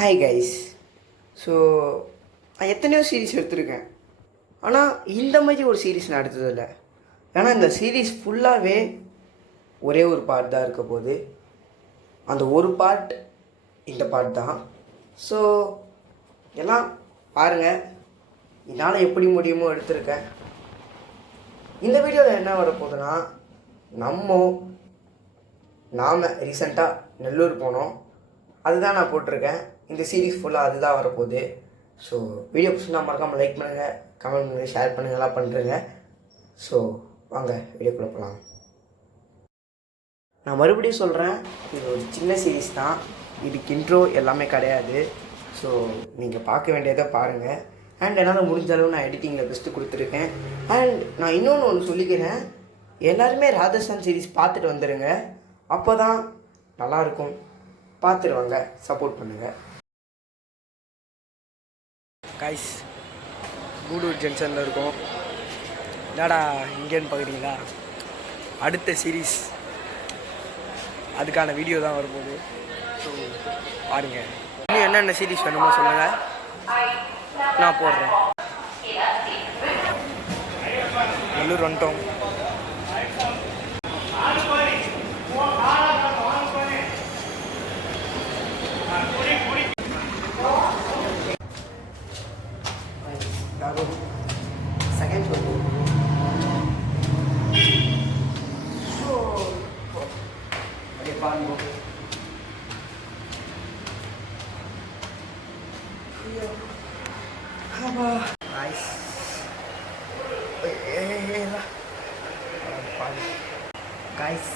Hi guys. So நான் எத்தனையோ series எடுத்திருக்கேன், ஆனால் இந்த மாதிரி ஒரு சீரீஸ் நான் எடுத்ததில்லை. ஏன்னா இந்த சீரீஸ் ஃபுல்லாகவே ஒரே ஒரு பார்ட் தான் இருக்க போகுது. அந்த ஒரு பார்ட் இந்த பார்ட் தான். ஸோ எல்லாம் பாருங்கள், என்னால் எப்படி முடியுமோ எடுத்திருக்கேன். இந்த வீடியோவில் என்ன வரப்போகுதுன்னா, நாம் ரீசெண்டாக நெல்லூர் போனோம், அதுதான் நான் போட்டிருக்கேன். இந்த சீரீஸ் ஃபுல்லாக அதுதான் வரப்போகுது. ஸோ வீடியோ பிடிச்சிருந்தா மறக்காமல் லைக் பண்ணுங்கள், கமெண்ட் பண்ணுங்கள், ஷேர் பண்ணுங்கள், எல்லாம் பண்ணுறேங்க. ஸோ வாங்க வீடியோக்குள்ளே போகலாம். நான் மறுபடியும் சொல்கிறேன், இது ஒரு சின்ன சீரீஸ் தான், இதுக்கு இன்ட்ரோ எல்லாமே கிடையாது. ஸோ நீங்கள் பார்க்க வேண்டியதை பாருங்கள். அண்ட் என்னால் முடிஞ்ச அளவு நான் எடிட்டிங்கில் பெஸ்ட்டு கொடுத்துருக்கேன். அண்ட் நான் இன்னொன்று ஒன்று சொல்லிக்கிறேன், எல்லாருமே ராதஸ்தான் சீரீஸ் பார்த்துட்டு வந்துடுங்க, அப்போ தான் நல்லாயிருக்கும். பார்த்துருவாங்க, சப்போர்ட் பண்ணுங்கள். கைஸ், கூடூர் ஜங்ஷனில் இருக்கோம். என்னடா இங்கேன்னு பார்க்குறீங்களா? அடுத்த சீரீஸ் அதுக்கான வீடியோ தான் வரப்போகுது. ஸோ பாருங்கள். இன்னும் என்னென்ன சீரீஸ் வேணுமோ சொல்லுங்கள், நான் போடுறேன். நெல்லூர் வந்துட்டோம். செகண்ட் ஷோ பாருங்க. கைஸ்,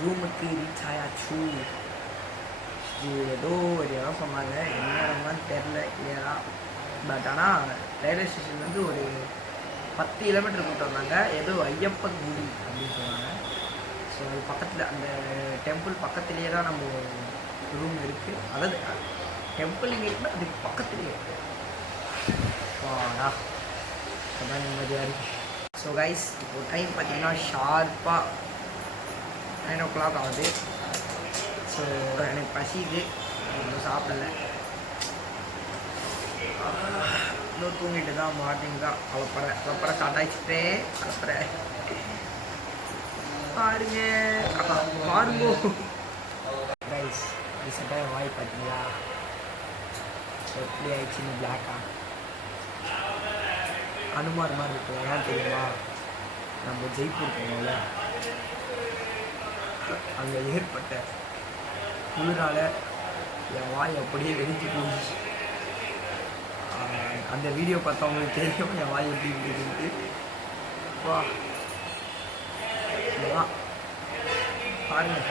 ரூமுக்கு ரீச் ஆயாச்சு. ஏதோ ஒரு இடம் சொன்னாங்க, என்ன இடம்லாம் தெரில கிளியரா. பட் ஆனால் ரயில்வே ஸ்டேஷன்லேருந்து ஒரு 10 கிலோமீட்டர் கூப்பிட்டு வந்தாங்க. ஏதோ ஐயப்பன் குடி அப்படின்னு சொன்னாங்க. ஸோ அது பக்கத்தில், அந்த டெம்பிள் பக்கத்துலேயே தான் நம்ம ரூம் இருக்குது. அதாவது டெம்பிள் இங்கே இருக்குது, அதுக்கு பக்கத்துலேயே இருக்குது. வாடா, அதான் நிம்மதியாக இருக்குது. ஸோ கைஸ், இப்போ டைம் பார்த்தீங்கன்னா ஷார்ப்பாக 9 o'clock ஆகுது. ஸோ எனக்கு பசிக்கு, ஒன்றும் சாப்பிடலை, இன்னும் தூங்கிட்டு தான். மார்னிங் தான் கலப்பற ஸ்டார்ட் ஆகிடுச்சுட்டே. கலப்பற பாருங்க பாருங்கோ கைஸ். ரீசெண்டாக வாய் பார்த்தீங்களா எப்படி ஆயிடுச்சுன்னு? பிளாக்கா அனுமார் மாதிரி இருக்கும். ஏன் தெரியுமா? நம்ம ஜெய்ப்பூர் போனோம்ல, அங்கே ஏற்பட்ட குளிரால் என் வாய் அப்படியே வெடிச்சு போச்சு. அந்த வீடியோ பார்த்தவங்களுக்கு தெரியும் என் வாய் எப்படி இருக்குதுன்ட்டு. வா பாருங்க.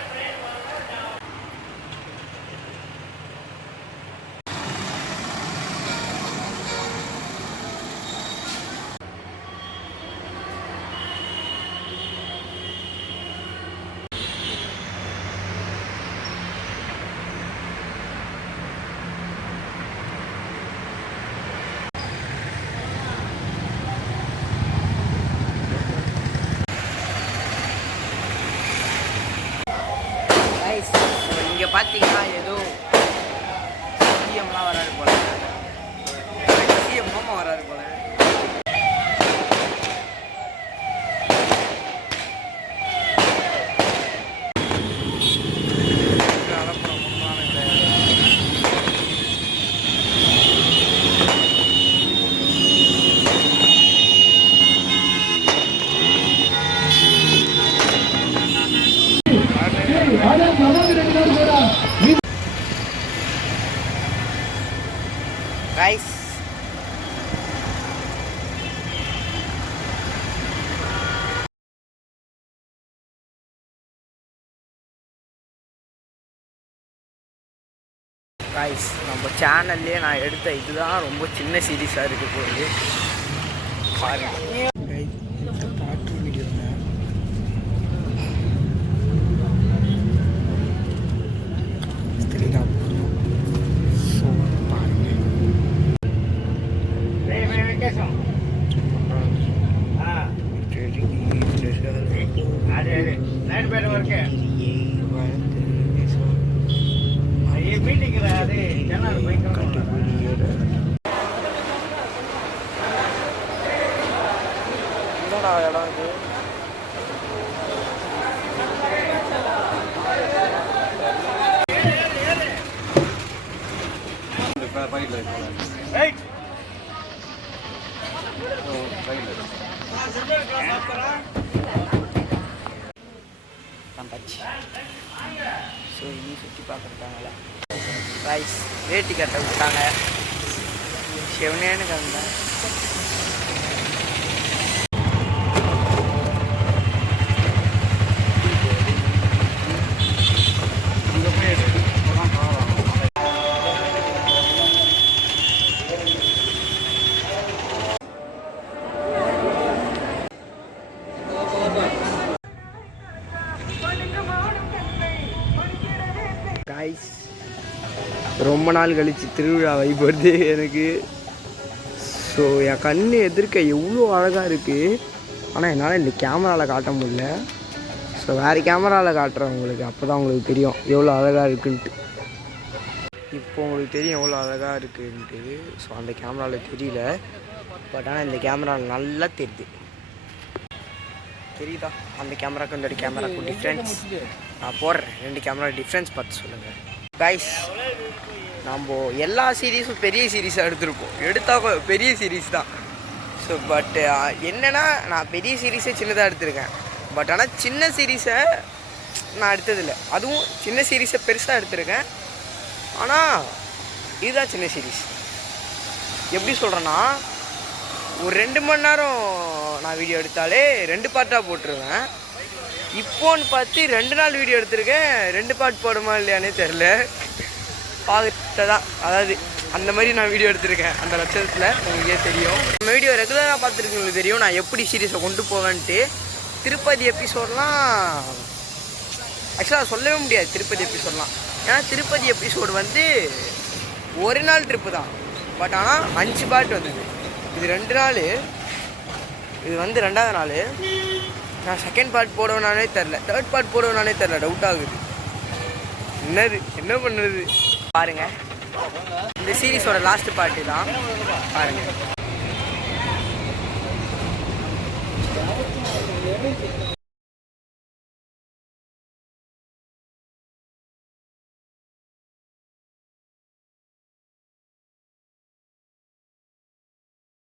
இங்கே பார்த்தீங்கன்னா ஏதோ சிஎம்லாம் வராது போல, சிஎம் மாமா வராது போல. Guys, நம்ம சேனல்லே நான் எடுத்த இதுதான் ரொம்ப சின்ன சீரீஸாக இருக்க போகுது. பாருங்க. மீட்டிங் என்னடா இடம் இது? ஸோ இனி சுற்றி பார்க்குறாங்கள ரைஸ் வேட்டி கட்ட விட்டாங்க. செவனேன்னு கலந்தேன். கைஸ் ரொம்ப நாள் கழிச்சு திருவிழா வைப் வருது எனக்கு. ஸோ என் கண் எதிர்க்க எவ்வளோ அழகாக இருக்குது. ஆனால் என்னால் இந்த கேமராவில் காட்ட முடியல. ஸோ வேறு கேமராவில் காட்டுறேன் உங்களுக்கு. அப்போ தான் உங்களுக்கு தெரியும் எவ்வளோ அழகாக இருக்குன்ட்டு. இப்போ உங்களுக்கு தெரியும் எவ்வளோ அழகாக இருக்குன்ட்டு. ஸோ அந்த கேமராவில் தெரியல, பட் ஆனால் இந்த கேமராவில் நல்லா தெரியுது. தெரியுதா? அந்த கேமராவுக்கு இந்த கேமராவுக்கு டிஃப்ரென்ஸ் நான் போடுறேன். 2 கேமரா டிஃப்ரென்ஸ் பார்த்து சொல்லுங்கள் கைஸ். நம்ம எல்லா சீரீஸும் பெரிய சீரீஸாக எடுத்தால் பெரிய சீரீஸ் தான். ஸோ பட் என்னென்னா நான் பெரிய சீரீஸை சின்னதாக எடுத்திருக்கேன். பட் ஆனால் சின்ன சீரீஸை நான் எடுத்ததில்லை. அதுவும் சின்ன சீரீஸை பெருசாக எடுத்திருக்கேன். ஆனால் இதுதான் சின்ன சீரீஸ். எப்படி சொல்கிறேன்னா, ஒரு 2 மணி நேரம் நான் வீடியோ எடுத்தாலே 2 பார்ட்டாக போட்டுருவேன். இப்போன்னு பார்த்து 2 நாள் வீடியோ எடுத்திருக்கேன். 2 பார்ட் போடுமா இல்லையானே தெரில. பார்த்துதான், அதாவது அந்த மாதிரி நான் வீடியோ எடுத்திருக்கேன். அந்த லட்சத்தில் உங்களுக்கே தெரியும். நம்ம வீடியோ ரெகுலராக பார்த்துருக்கவங்களுக்கு தெரியும் நான் எப்படி சீரீஸை கொண்டு போவேன்ட்டு. திருப்பதி எபிசோடெலாம் ஆக்சுவலாக சொல்லவே முடியாது. திருப்பதி எபிசோடெலாம் ஏன்னா திருப்பதி எபிசோடு வந்து ஒரு நாள் ட்ரிப்பு தான். பட் ஆனால் 5 பார்ட் வந்தது. இது 2 நாள், இது வந்து 2ஆவது நாள். நான் செகண்ட் பார்ட் போடுவேனானே தெரில, 3rd பார்ட் போடுவேனானே தெரில. டவுட் ஆகுது. என்ன பண்ணுறது பாருங்கள். இந்த சீரீஸோட லாஸ்ட் பார்ட்டு தான் பாருங்கள்.